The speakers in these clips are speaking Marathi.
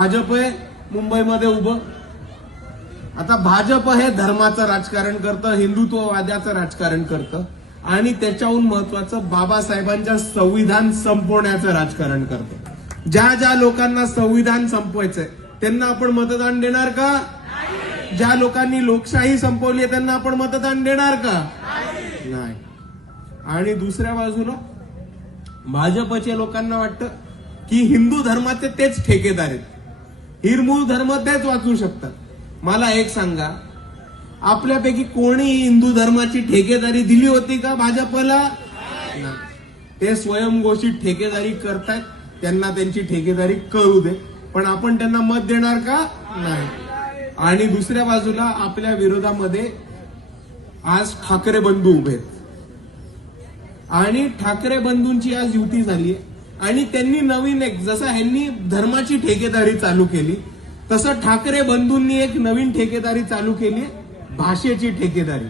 भाजप आहे मुंबईमध्ये उभं. आता भाजप हे धर्माचं राजकारण करतं, हिंदुत्ववाद्याचं राजकारण करतं आणि त्याच्याहून महत्वाचं बाबासाहेबांच्या संविधान संपवण्याचं राजकारण करतं. ज्या ज्या लोकांना संविधान संपवायचंय त्यांना आपण मतदान देणार का? ज्या लोकांनी लोकशाही संपवली त्यांना आपण मतदान देणार का? नाही. आणि दुसऱ्या बाजूला भाजपच्या लोकांना वाटतं की हिंदू धर्माचे तेच ठेकेदार आहेत, हिरमूळ धर्म तेच वाचू शकतात. मला एक सांगा, आपल्यापैकी कोणी हिंदू धर्माची ठेकेदारी दिली होती का भाजपला? नाही. ते स्वयंघोषित ठेकेदारी करतायत, त्यांना त्यांची ठेकेदारी करू दे, पण आपण त्यांना मत देणार का? नाही. आणि दुसऱ्या बाजूला आपल्या विरोधामध्ये आज ठाकरे बंधू उभे आहेत आणि ठाकरे बंधूंची आज युती झाली आणि त्यांनी नवीन एक, जसा ह्यांनी धर्माची ठेकेदारी चालू केली तसं ठाकरे बंधूंनी एक नवीन ठेकेदारी चालू केली, भाषेची ठेकेदारी,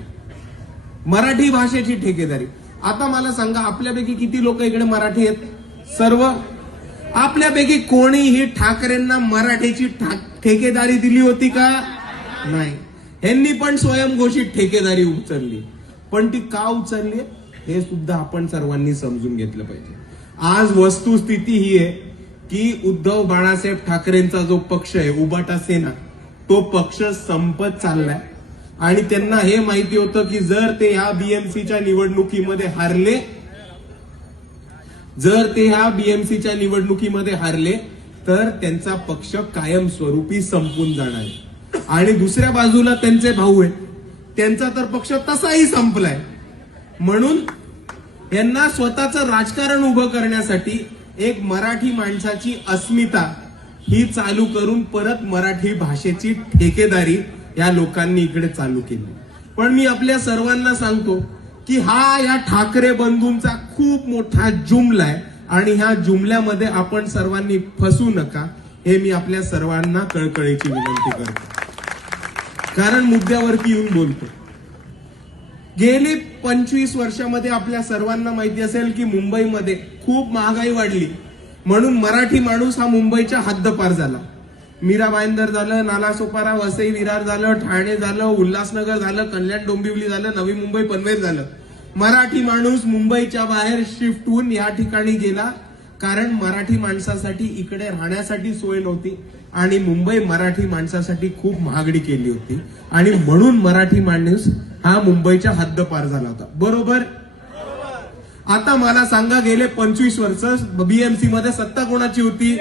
मराठी भाषेची ठेकेदारी. आता मला सांगा, आपल्यापैकी किती लोक इकडे मराठी आहेत? सर्व. आपल्यापैकी कोणीही ठाकरेंना मराठीची ठेकेदारी दिली होती का? नाही. ह्यांनी पण स्वयंघोषित ठेकेदारी उचलली, पण ती का उचलली हे सुद्धा आपण सर्वांनी समजून घेतलं पाहिजे. आज वस्तुस्थिती ही आहे की उद्धव बाळासाहेब ठाकरेंचा जो पक्ष आहे उबाटा सेना, तो पक्ष संपत चाललाय आणि त्यांना हे माहिती होतं की जर ते ह्या बीएमसीच्या निवडणुकीमध्ये हारले तर त्यांचा पक्ष कायमस्वरूपी संपून जाणार आहे. आणि दुसऱ्या बाजूला त्यांचे भाऊ आहेत, त्यांचा तर पक्ष तसाही संपलाय. म्हणून यांना स्वतःचं राजकारण उभं करण्यासाठी एक मराठी माणसाची अस्मिता ही चालू करून परत मराठी भाषेची ठेकेदारी या लोकांनी इकडे चालू केली. पण मी आपल्या सर्वांना सांगतो की या ठाकरे बंधूंचा खूप मोठा जुमला आहे आणि ह्या जुमल्यामध्ये आपण सर्वांनी फसू नका, हे मी आपल्या सर्वांना कळकळीची विनंती करतो. कारण मुद्द्यावरती येऊन बोलतो. गेली 25 वर्षामध्ये आपल्या सर्वांना माहिती असेल की मुंबईमध्ये खूप महागाई वाढली, म्हणून मराठी माणूस हा मुंबईच्या हद्दपार झाला. मीरा भाईंदर झालं, नालासोपारा, वसई विरार झालं, ठाणे झालं, उल्हासनगर झालं, कल्याण डोंबिवली झालं, नवी मुंबई पनवेल झालं. मराठी माणूस मुंबईच्या बाहेर शिफ्ट होऊन या ठिकाणी गेला, कारण मराठी माणसासाठी इकडे राहण्यासाठी सोय नव्हती आणि मुंबई मराठी माणसासाठी खूप महागडी केली होती आणि म्हणून मराठी माणूस हा मुंबईच्या हद्दपार झाला होता. बरोबर. आता मला सांगा, गेले 25 वर्ष बीएमसी मध्ये सत्ता कोणाची होती?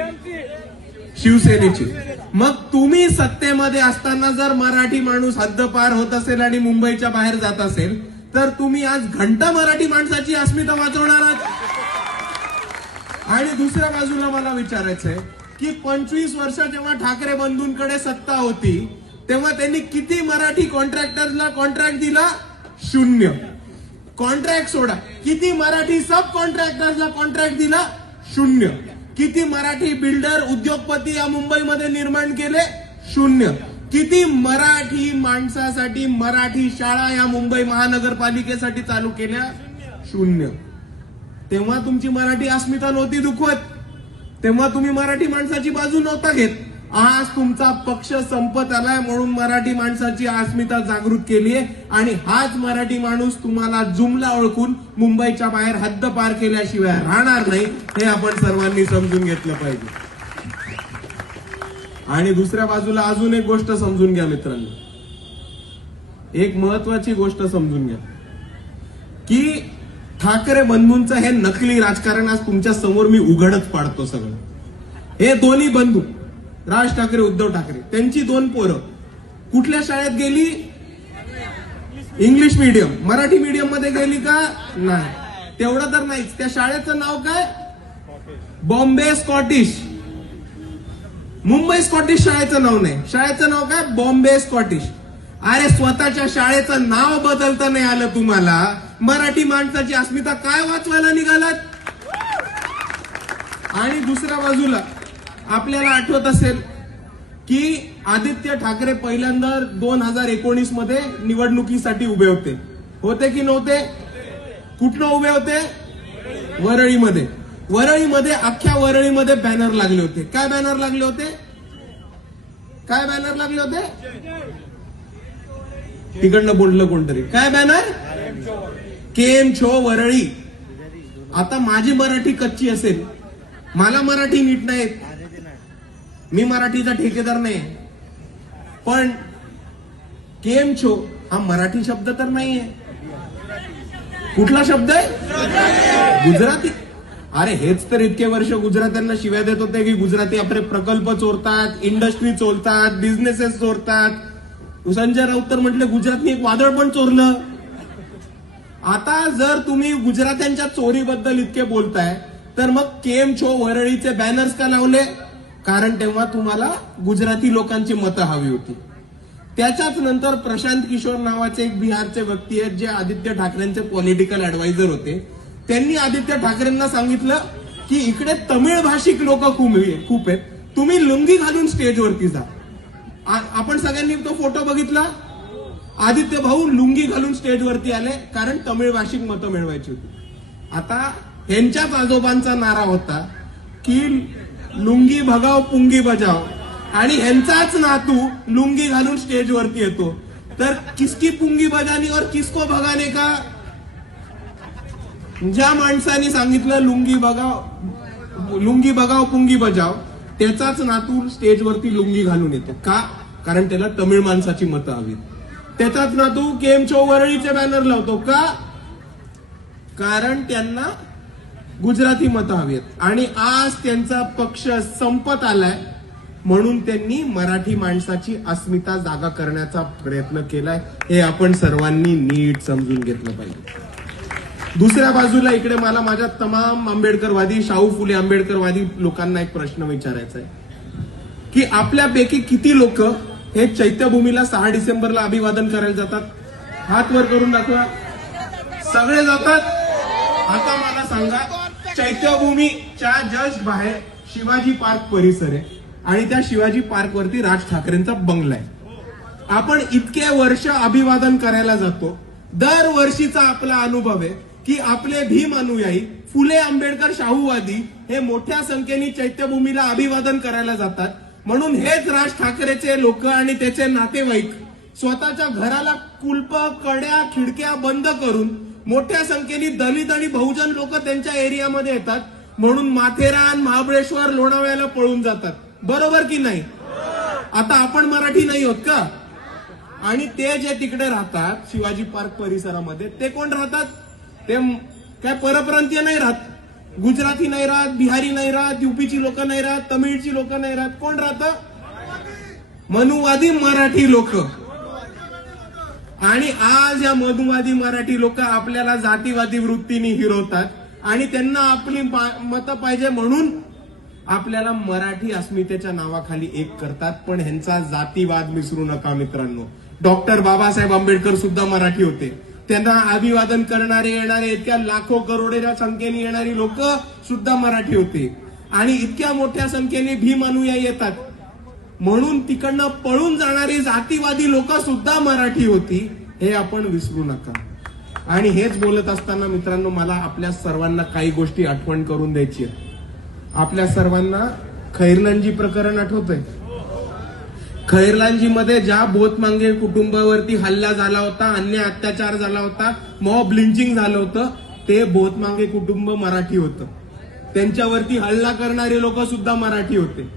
शिवसेनेची. मग तुम्ही सत्तेमध्ये असताना जर मराठी माणूस हद्दपार होत असेल आणि मुंबईच्या बाहेर जात असेल तर तुम्ही आज घंटा मराठी माणसाची अस्मिता वाचवणार आहात. आणि दुसऱ्या बाजूला मला विचारायचंय की 25 वर्ष जेव्हा ठाकरे बंधूंकडे सत्ता होती तेव्हा त्यांनी किती मराठी कॉन्ट्रॅक्टरला कॉन्ट्रॅक्ट दिला? 0. कॉन्ट्रॅक्ट सोडा, किती मराठी सब कॉन्ट्रॅक्टर्सला कॉन्ट्रॅक्ट दिला? 0. किती मराठी बिल्डर उद्योगपती या मुंबईमध्ये निर्माण केले? 0. किती मराठी माणसासाठी मराठी शाळा या मुंबई महानगरपालिकेसाठी चालू केल्या? 0. तेव्हा तुमची मराठी अस्मिता नव्हती दुखवत, तेव्हा तुम्ही मराठी माणसाची बाजू नव्हता घेत. आज तुमचा पक्ष संपत आलाय म्हणून मराठी माणसाची अस्मिता जागृत केली आहे आणि हाच मराठी माणूस तुम्हाला जुमला ओळखून मुंबईच्या बाहेर हद्द पार केल्याशिवाय राहणार नाही, हे आपण सर्वांनी समजून घेतलं पाहिजे. आणि दुसऱ्या बाजूला अजून एक गोष्ट समजून घ्या मित्रांनो, एक महत्वाची गोष्ट समजून घ्या की ठाकरे बंधूंचं हे नकली राजकारण आज तुमच्या समोर मी उघडच पाडतो. सगळं हे दोन्ही बंधू, राज ठाकरे, उद्धव ठाकरे, त्यांची 2 पोरं कुठल्या शाळेत गेली? English medium. मराठी मीडियम मध्ये गेली का? नाही. तेवढं तर नाहीच, त्या शाळेचं नाव काय? बॉम्बे स्कॉटिश. मुंबई स्कॉटिश शाळेचं नाव नाही, शाळेचं नाव काय? बॉम्बे स्कॉटिश. अरे स्वतःच्या शाळेचं नाव बदलता नाही आलं तुम्हाला, मराठी माणसाची अस्मिता काय वाचवायला निघालात? आणि दुसऱ्या बाजूला आपल्याला आठवत असेल की आदित्य ठाकरे पहिल्यांदा 2019 मध्ये निवडणुकीसाठी उभे होते की नव्हते? कुठनं उभे होते? वरळीमध्ये. वरळीमध्ये, अख्ख्या वरळीमध्ये बॅनर लागले होते. काय बॅनर लागले होते? काय बॅनर लागले होते? तिकडनं बोललं कोणतरी, काय बॅनर? केम छो वरळी. आता माझी मराठी कच्ची असेल, मला मराठी नीट नाही, मी मराठीचा ठेकेदार नाही, पण केम छो हा मराठी शब्द तर नाहीये. कुठला शब्द आहे? गुजराती. अरे हेच तर इतके वर्ष गुजरात्यांना शिव्या देत होते की गुजराती आपले प्रकल्प चोरतात, इंडस्ट्री चोरतात, बिझनेसेस चोरतात. संजय राऊत तर म्हटले गुजरातने एक वादळ पण चोरलं. आता जर तुम्ही गुजरात्यांच्या चोरीबद्दल इतके बोलताय तर मग केम छो वरळीचे बॅनर्स का लावले? कारण तेव्हा तुम्हाला गुजराती लोकांची मतं हवी होती. त्याच्याच नंतर प्रशांत किशोर नावाचे एक बिहारचे व्यक्ती आहेत जे आदित्य ठाकरेंचे पॉलिटिकल ऍडवायझर होते. त्यांनी आदित्य ठाकरेंना सांगितलं की इकडे तमिळ भाषिक लोक खूप आहेत, तुम्ही लुंगी घालून स्टेजवरती जा. आपण सगळ्यांनी तो फोटो बघितला. आदित्य भाऊ लुंगी घालून स्टेजवरती आले कारण तमिळ भाषिक मतं मिळवायची होती. आता ह्यांच्याच आजोबांचा नारा होता की लुंगी भगाव पुंगी बजाव, आणि ह्यांचाच नातू लुंगी घालून स्टेजवरती येतो. तर किसकी पुंगी बजानी और किसको भगाने का? ज्या माणसाने सांगितलं लुंगी बगाव पुंगी बजाव, त्याचाच नातू स्टेजवरती लुंगी घालून येतो. का? कारण त्याला तमिळ माणसाची मतं हवी. त्याचाच नातू केम छो वरळीचे बॅनर लावतो. का? कारण त्यांना गुजराती मतं हवी आहेत. आणि आज त्यांचा पक्ष संपत आलाय म्हणून त्यांनी मराठी माणसाची अस्मिता जागा करण्याचा प्रयत्न केलाय. हे आपण सर्वांनी नीट समजून घेतलं पाहिजे. दुसऱ्या बाजूला इकडे मला माझ्या तमाम आंबेडकरवादी, शाहू फुले आंबेडकरवादी लोकांना एक प्रश्न विचारायचा आहे की आपल्यापैकी किती लोक हे चैत्यभूमीला 6 डिसेंबरला अभिवादन करायला जातात? हात वर करून दाखवा. सगळे जातात. आता मला सांगा, चैत्यभूमीच्या जस्ट बाहेर शिवाजी पार्क परिसर आहे आणि त्या शिवाजी पार्क वरती राज ठाकरेंचा बंगला आहे. आपण इतके वर्ष अभिवादन करायला जातो. दरवर्षीचा आपला अनुभव आहे की आपले भीम अनुयायी, फुले आंबेडकर शाहूवादी हे मोठ्या संख्येने चैत्यभूमीला अभिवादन करायला जातात. म्हणून हेच राज ठाकरेचे लोक आणि त्याचे नातेवाईक स्वतःच्या घराला कुलप, कड्या, खिडक्या बंद करून मोठ्या संख्येने दलित आणि बहुजन लोक त्यांच्या एरियामध्ये येतात. म्हणून माथेरान, महाबळेश्वर, लोणावळ्याला पळून जातात. बरोबर की नाही? आता आपण मराठी नाही होत का? आणि ते जे तिकडे राहतात शिवाजी पार्क परिसरामध्ये, ते कोण राहतात? ते काय परप्रांतीय नाही राहत, गुजराती नाही राहत, बिहारी नाही राहत, युपीची लोक नाही राहत, तमिळची लोक नाही राहत. कोण राहतं? मनुवादी मराठी लोक. आणि आज या मनुवादी मराठी लोक आपल्याला जातीवादी वृत्तीने हिरवतात आणि त्यांना आपली मतं पाहिजे म्हणून आपल्याला मराठी अस्मितेच्या नावाखाली एक करतात. पण ह्यांचा जातीवाद विसरू नका मित्रांनो. डॉक्टर बाबासाहेब आंबेडकर सुद्धा मराठी होते. त्यांना अभिवादन करणारे येणारे इतक्या लाखो करोडोच्या संख्येने येणारी लोक सुद्धा मराठी होते. आणि इतक्या मोठ्या संख्येने भीम अनुयायी येतात म्हणून तिकडनं पळून जाणारी जातीवादी लोक सुद्धा मराठी होती. हे आपण विसरू नका. आणि हेच बोलत असताना मित्रांनो, मला आपल्या सर्वांना काही गोष्टी आठवण करून द्यायची आहे. आपल्या सर्वांना खैरलांजी प्रकरण आठवतंय? खैरलांजीमध्ये ज्या बोतमांगे कुटुंबावरती हल्ला झाला होता, अन्याय अत्याचार झाला होता, मॉब लिंचिंग झालं होतं, ते बोतमांगे कुटुंब मराठी होतं. त्यांच्यावरती हल्ला करणारे लोक सुद्धा मराठी होते.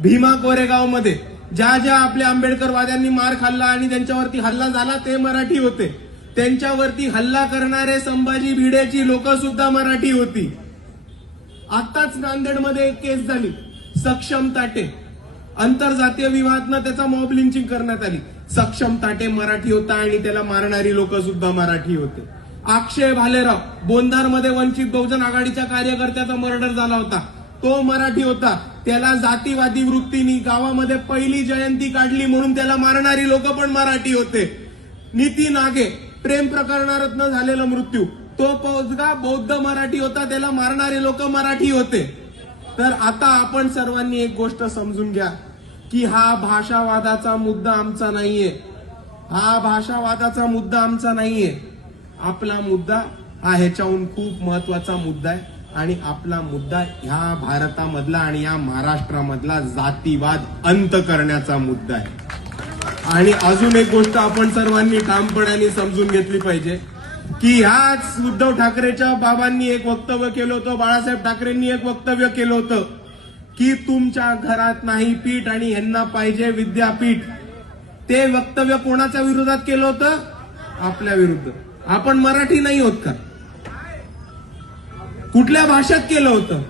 भीमा कोरेगाव मध्ये ज्या आपल्या आंबेडकरवाद्यांनी मार खाल्ला आणि त्यांच्यावरती हल्ला झाला ते मराठी होते. त्यांच्यावरती हल्ला करणारे संभाजी भिडेची लोक सुद्धा मराठी होती. आताच नांदेडमध्ये एक केस झाली, सक्षम ताटे, आंतरजातीय विवाहातनं त्याचा मॉब लिंचिंग करण्यात आली. सक्षम ताटे मराठी होता आणि त्याला मारणारी लोक सुद्धा मराठी होते. अक्षय भालेराव, बोंदारमध्ये वंचित बहुजन आघाडीच्या कार्यकर्त्याचा मर्डर झाला होता, तो मराठी होता. त्याला जातीवादी वृत्तीने गावामध्ये पहिली जयंती काढली म्हणून त्याला मारणारी लोक पण मराठी होते. नीती नागे, प्रेम प्रकरणातनं झालेला मृत्यू, तो पोचगा बौद्ध मराठी होता, त्याला मारणारे लोक मराठी होते. तर आता आपण सर्वांनी एक गोष्ट समजून घ्या की हा भाषावादाचा मुद्दा आमचा नाहीये. हा भाषावादाचा मुद्दा आमचा नाहीये. आपला मुद्दा हा ह्याच्याहून खूप महत्वाचा मुद्दा आहे आणि आपला मुद्दा ह्या भारतामधला आणि या महाराष्ट्रामधला जातीवाद अंत करण्याचा मुद्दा आहे। आणि अजून एक गोष्ट आपण सर्वांनी ठामपणाने समजून घेतली पाहिजे की ह्याच उद्धव ठाकरेच्या बाबांनी एक वक्तव्य केलं होतं, बाळासाहेब ठाकरेंनी एक वक्तव्य केलं होतं की तुमच्या घरात नाही पीठ आणि यांना पाहिजे विद्यापीठ। ते वक्तव्य कोणाच्या विरोधात केलं होतं? आपल्या विरुद्ध। आपण मराठी नाही होत का? कुठल्या भाषेत केलं होतं?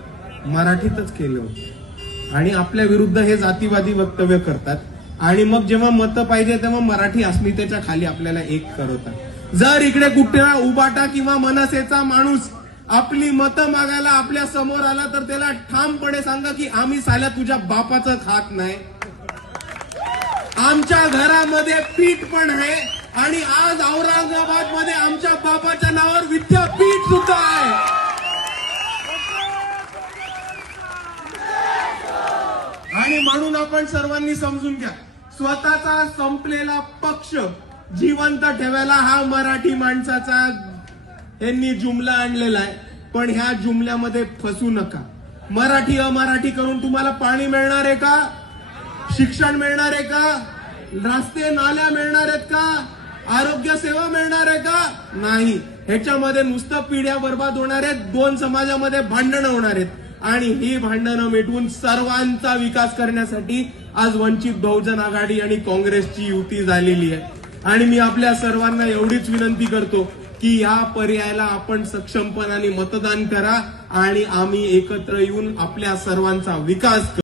मराठीतच केलं होतं। आणि आपल्या विरुद्ध हे जातीवादी वक्तव्य करतात आणि मग जेव्हा मतं पाहिजे तेव्हा मराठी अस्मितेच्या खाली आपल्याला एक करवतात। जर इकडे कुठला उबाटा किंवा मनसेचा माणूस आपली मतं मागायला आपल्या समोर आला तर त्याला ठामपणे सांगा की आम्ही साल्या तुझ्या बापाचं खात नाही, आमच्या घरामध्ये पीठ पण आहे आणि आज औरंगाबाद मध्ये आमच्या बापाच्या नावावर विद्यापीठ सुद्धा आहे। आणि म्हणून आपण सर्वांनी समजून घ्या, स्वतःचा संपलेला पक्ष जिवंत ठेवायला हा मराठी माणसाचा यांनी जुमला आणलेला आहे। पण ह्या जुमल्यामध्ये फसू नका। मराठी अमराठी करून तुम्हाला पाणी मिळणार आहे का? शिक्षण मिळणार आहे का? रस्ते नाल्या मिळणार आहेत का? आरोग्य सेवा मिळणार आहे का? नाही। ह्याच्यामध्ये नुसतं पिढ्या बर्बाद होणार आहेत, दोन समाजामध्ये भांडणं होणार आहेत आणि ही भांडणं मिटवून सर्वांचा विकास करण्यासाठी आज वंचित बहुजन आघाडी आणि काँग्रेसची युती झालेली आहे। आणि मी आपल्या सर्वांना एवढीच विनंती करतो की या पर्यायाला आपण सक्षमपणाने मतदान करा आणि आम्ही एकत्र येऊन आपल्या सर्वांचा विकास करू।